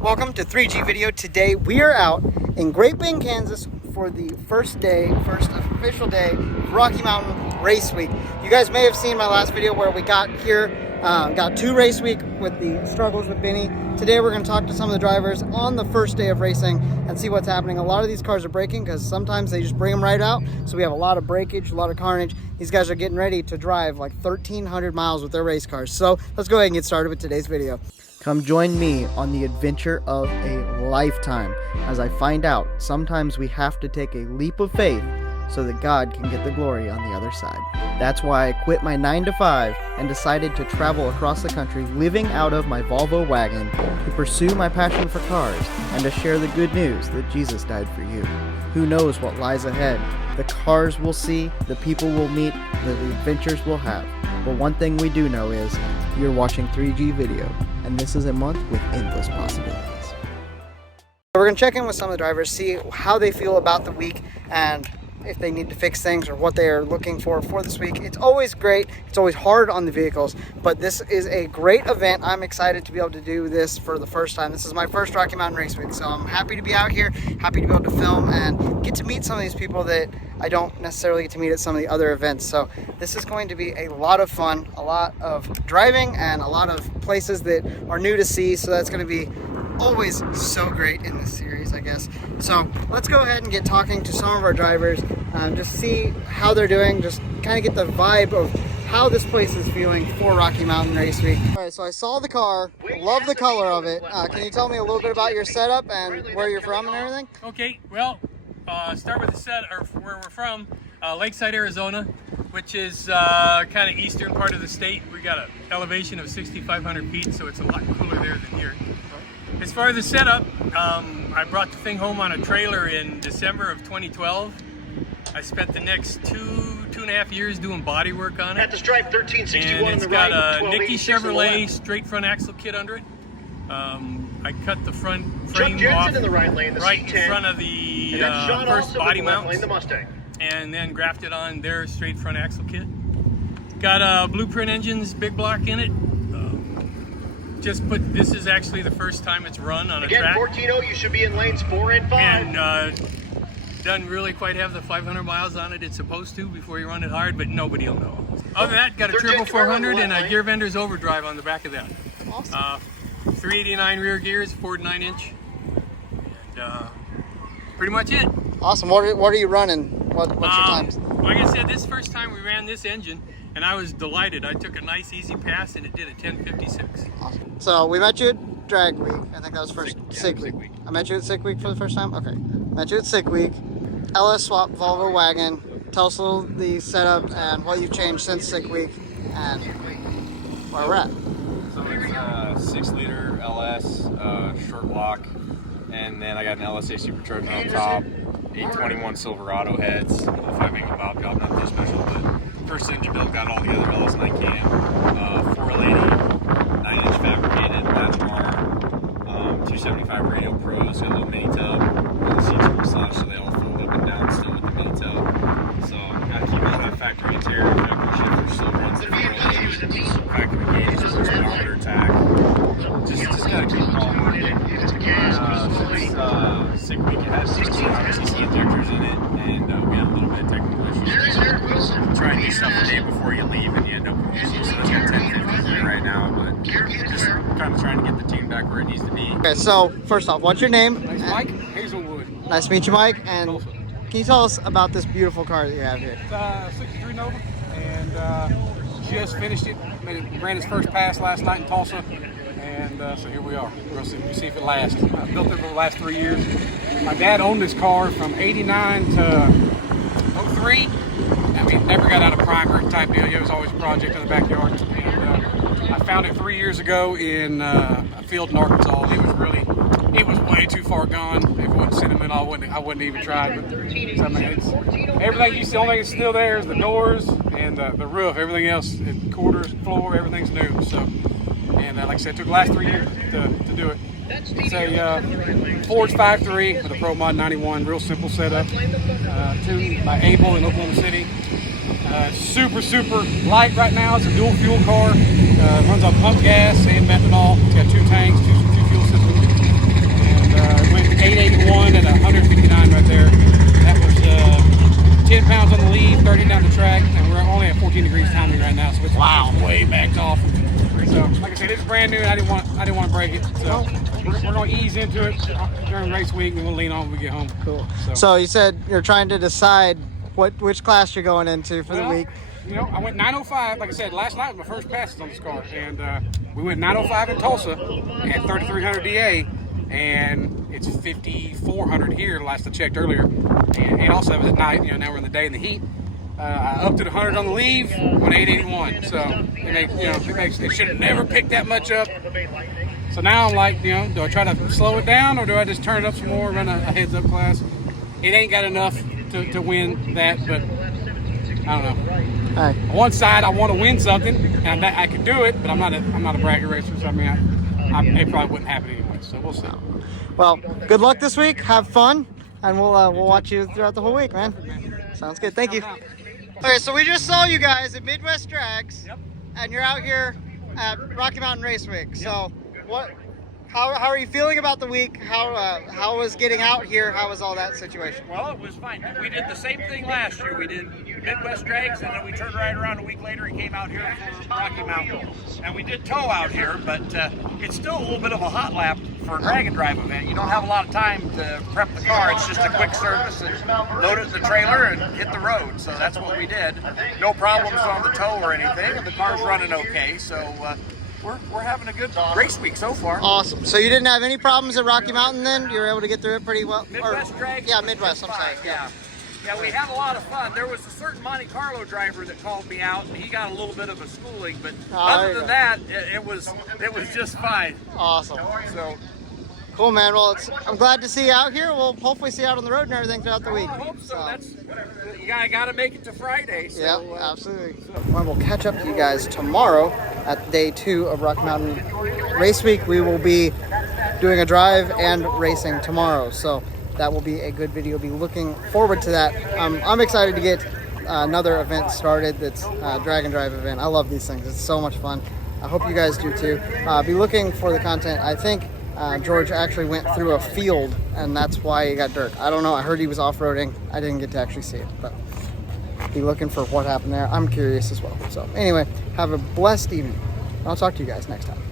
Welcome to 3G Video. Today we are out in Great Bend, Kansas for the first official day of Rocky Mountain Race Week. You guys may have seen my last video where we got here, got to race week with the struggles with Benny. Today we're going to talk to some of the drivers on the first day of racing and see what's happening. A lot of these cars are braking because sometimes they just bring them right out. So we have a lot of breakage, a lot of carnage. These guys are getting ready to drive like 1,300 miles with their race cars. So let's go ahead and get started with today's video. Come join me on the adventure of a lifetime as I find out sometimes we have to take a leap of faith so that God can get the glory on the other side. That's why I quit my 9-to-5 and decided to travel across the country living out of my Volvo wagon to pursue my passion for cars and to share the good news that Jesus died for you. Who knows what lies ahead? The cars we'll see, the people we'll meet, the adventures we'll have. But one thing we do know is you're watching 3G Video, and this is a month with endless possibilities. We're going to check in with some of the drivers, see how they feel about the week and if they need to fix things or what they are looking for this week. It's always great. It's always hard on the vehicles, but this is a great event. I'm excited to be able to do this for the first time. This is my first Rocky Mountain Race Week, so I'm happy to be out here, happy to be able to film and get to meet some of these people that I don't necessarily get to meet at some of the other events. So this is going to be a lot of fun, a lot of driving, and a lot of places that are new to see. So that's going to be always so great in this series, I guess. So let's go ahead and get talking to some of our drivers, just see how they're doing, just kind of get the vibe of how this place is feeling for Rocky Mountain Race Week. All right, so I saw the car, love the color of it. Can you tell me a little bit about your setup and where you're from and everything? Okay, well, start with the set, or where we're from, Lakeside, Arizona, which is kind of eastern part of the state. We got an elevation of 6,500 feet, so it's a lot cooler there than here. As far as the setup, I brought the thing home on a trailer in December of 2012. I spent the next two and a half years doing body work on it. At the stripe 1361 and on it's the got right, a Nicky Chevrolet straight front axle kit under it. I cut the front frame off in the right lane, the right C10, in front of the first body mount, and then grafted on their straight front axle kit. Got a Blueprint Engines big block in it. This is actually the first time it's run on a track. 14-0, you should be in lanes 4 and 5. And doesn't really quite have the 500 miles on it it's supposed to before you run it hard, but nobody will know. Other than that, got a Turbo 400 and a Gear Vendor's overdrive on the back of that. Awesome. 389 rear gears, 4 to 9-inch, and pretty much it. Awesome. What are you running? What's your times? Like I said, this first time we ran this engine, and I was delighted. I took a nice easy pass, and it did a 10:56. Awesome. So we met you at Drag Week. I think that was first Sick Week. I met you at Sick Week for the first time? Okay. Met you at Sick Week. LS swap Volvo wagon. Tell us a little the setup and what you've changed since Sick Week and where we're at. So it's a 6-liter LS short block, and then I got an LSA Supercharger on top, 821 Silverado heads, 5-angle valve job, nothing too special, but first engine build, got all together, LS9 cam, 480, 9-inch fabricated latch bar, 275 Radio Pros, got a little mini tub, the seats are massaged so they all fold up and down still with the mini tub. So got to keep all that factory interior, factory shifter, still runs the 480, factory gauge, speedometer attack. Just got to keep it all moving. Since Sick Week, it has 16 RTC injectors in it, and we had a little bit of technical issues. Try and do stuff the day before you leave, and you end up with issues. So it's got 1050 there right now, but just kind of trying to get the team back where it needs to be. Okay, so first off, what's your name? My name's Mike Hazelwood. Nice to meet you, Mike. And can you tell us about this beautiful car that you have here? It's 63 Nova, and just finished it. Ran its first pass last night in Tulsa, and so here we are. We'll see if it lasts. I built it for the last 3 years. My dad owned this car from 89 to 03. I mean, never got out of primer type deal. It was always a project in the backyard. And I found it 3 years ago in a field in Arkansas. It was way too far gone. If it wasn't sentimental, I wouldn't even try. But so, I mean, everything you see, the only thing that's still there is the doors and the roof. Everything else, quarters, floor, everything's new. So, and like I said, it took the last 3 years to do it. It's a Ford 5.3 with a Pro Mod 91, real simple setup. Tuned by Able in Oklahoma City. Super light right now. It's a dual fuel car. Runs on pump gas and methanol. It's got 2 tanks, two fuel systems. track, and we're only at 14 degrees timing right now, so it's Wow. way backed off. So, like I said, it's brand new, and I didn't want to break it. So we're going to ease into it during race week, and we'll lean on when we get home. Cool. So you said you're trying to decide which class you're going into for the week. You know, I went 905. Like I said, last night was my first passes on this car, and we went 905 in Tulsa at 3300 DA, and it's 5400 here. Last I checked earlier, and 807 at night. You know, now we're in the day in the heat. I upped it 100 on the leave on 881. So they should have never picked that much up. So now I'm like, you know, do I try to slow it down, or do I just turn it up some more, run a heads-up class? It ain't got enough to win that, but I don't know. All right. On one side, I want to win something, and I can do it, but I'm not a braggart racer. So I mean, it probably wouldn't happen anyway. So we'll see. Well, good luck this week. Have fun, and we'll watch you throughout the whole week, man. Sounds good. Thank you. Okay, so we just saw you guys at Midwest Drags, and you're out here at Rocky Mountain Race Week. So, how are you feeling about the week? How was getting out here? How was all that situation? Well, it was fine. We did the same thing last year. We did Midwest Drags, and then we turned right around a week later and came out here for Rocky Mountain. And we did tow out here, but it's still a little bit of a hot lap for a drag and drive event. You don't have a lot of time to prep the car. It's just a quick service and load it in the trailer and hit the road. So that's what we did. No problems on the tow or anything, and the car's running okay. So we're having a good race week so far. Awesome. So you didn't have any problems at Rocky Mountain then? You were able to get through it pretty well? Midwest Drags? Yeah, Midwest, I'm sorry. Yeah. Yeah, we had a lot of fun. There was a certain Monte Carlo driver that called me out, and he got a little bit of a schooling, but other than that, it was just fine. Awesome. So cool, man. Well, I'm glad to see you out here. We'll hopefully see you out on the road and everything throughout the week. I hope so. That's you got to make it to Friday. So, yeah, absolutely. Well, we'll catch up to you guys tomorrow at day 2 of Rocky Mountain Race Week. We will be doing a drive and racing tomorrow, so that will be a good video. Be looking forward to that. I'm excited to get another event started that's a drag and drive event. I love these things. It's so much fun. I hope you guys do too. Be looking for the content. I think George actually went through a field, and that's why he got dirt. I don't know. I heard he was off-roading. I didn't get to actually see it, but be looking for what happened there. I'm curious as well. So anyway, have a blessed evening. I'll talk to you guys next time.